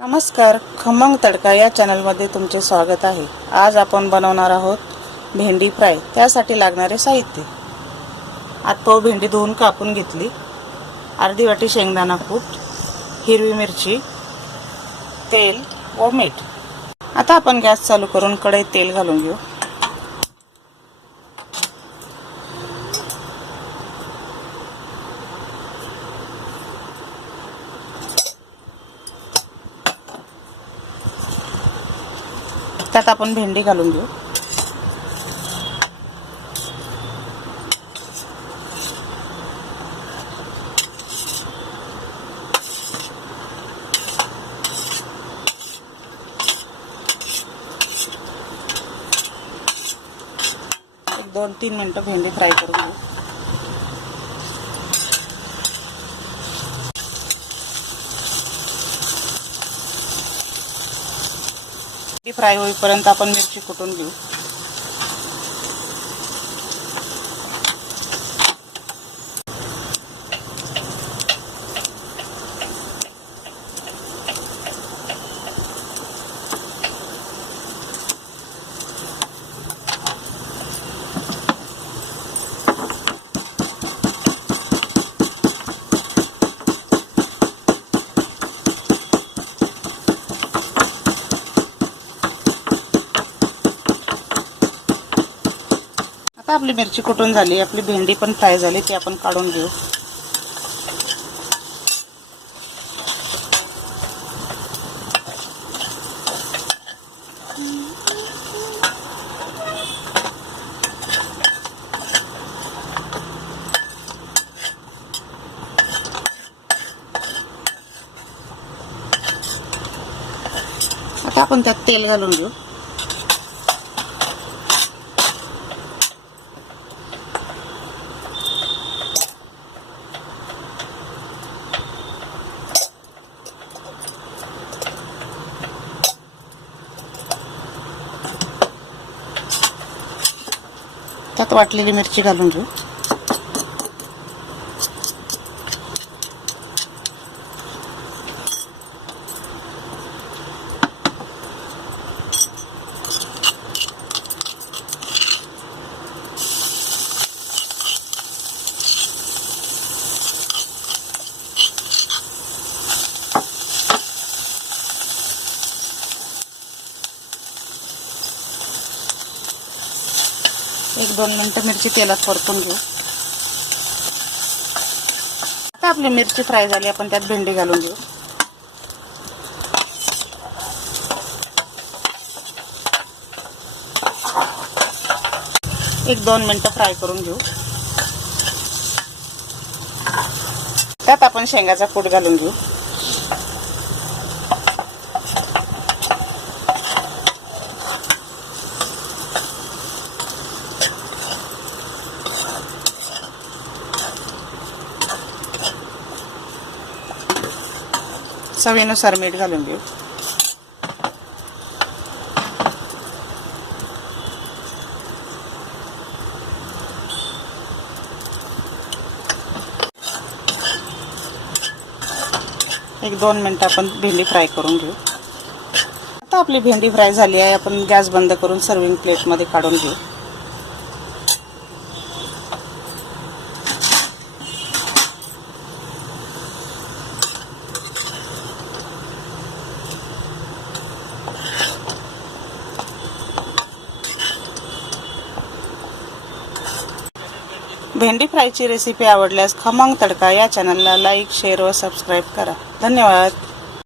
नमस्कार, खमंग तडका या चॅनलमध्ये तुमचे स्वागत आहे। आज आपण बनवणार आहोत भेंडी फ्राय। त्यासाठी लागणारे साहित्य: आतपाव भेंडी धुवून कापून घेतली, अर्धी वाटी शेंगदाणा कूट, हिरवी मिरची, तेल व मीठ। आता आपण गॅस चालू करून कढईत तेल घालून घेऊ। त्यात आपण भेंडी घालून घेऊ। एक 2-3 मिनिटं भेंडी फ्राय करून घेऊ। फ्राय होईपर्यंत आपण मिरची कुटून घेऊ। आता आपली मिरची कुटून झाली, आपली भेंडी पण फ्राय झाली, ती आपण काढून घेऊ। आता आपण त्यात तेल घालून घेऊ। त्यात वाटलेली मिरची घालून घेऊ। एक 2 मिनिटं मिरची तेलात परतून घेऊ। आता आपली मिरची फ्राय झाली, आपण त्यात भेंडी घालून घेऊ। एक 2 मिनिटं फ्राय करून घेऊ। त्यात आपण शेंगाचा कूट घालून घेऊ। चवीनुसार मीठ घालून घेऊ। एक 2 मिनिटं आपण भेंडी फ्राय करून घेऊ। आता आपली भेंडी फ्राय झाली आहे, आपण गॅस बंद करून सर्विंग प्लेटमध्ये काढून घेऊ। भेंडी फ्रायची रेसिपी आवडल्यास खमंग तडका या चॅनलला लाईक, शेअर व सबस्क्राईब करा। धन्यवाद।